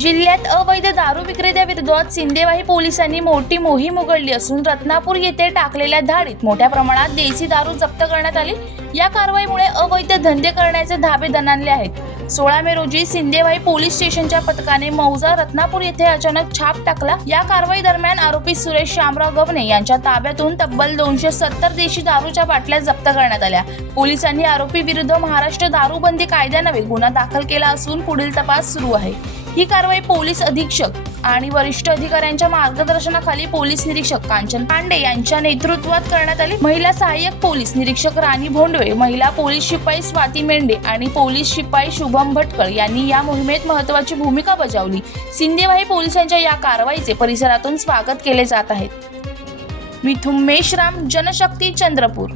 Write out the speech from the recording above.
जिल्ह्यात अवैध दारू विक्रेत्याविरोधात सिंदेवाही पोलिसांनी मोठी मोहीम उघडली असून रत्नापूर येथे टाकलेल्या धाडीत मोठ्या प्रमाणात देशी दारू जप्त करण्यात आली। या कारवाईमुळे अवैध धंदे करण्याचे धाबे दणाणले आहेत। 16 मे रोजी सिंदेवाही पोलीस स्टेशनच्या पथकाने मौजा रत्नापूर येथे अचानक छाप टाकला। या कारवाई दरम्यान आरोपी सुरेश शामराव गवणे यांच्या ताब्यातून तब्बल 270 देशी दारूच्या बाटल्या जप्त करण्यात आल्या। पोलिसांनी आरोपी विरुद्ध महाराष्ट्र दारूबंदी कायद्यान्वये गुन्हा दाखल केला असून पुढील तपास सुरू आहे। ही कारवाई पोलीस अधीक्षक आणि वरिष्ठ अधिकाऱ्यांच्या मार्गदर्शनाखाली पोलीस निरीक्षक कांचन पांडे यांच्या नेतृत्वात करण्यात आली। महिला सहाय्यक पोलीस निरीक्षक राणी भोंडवे, महिला पोलीस शिपाई स्वाती मेंढे आणि पोलीस शिपाई शुभम भटकळ यांनी या मोहिमेत महत्त्वाची भूमिका बजावली। सिंदेवाही पोलिसांच्या या कारवाईचे परिसरातून स्वागत केले जात आहे। मिथुन मेश्राम, जनशक्ती, चंद्रपूर।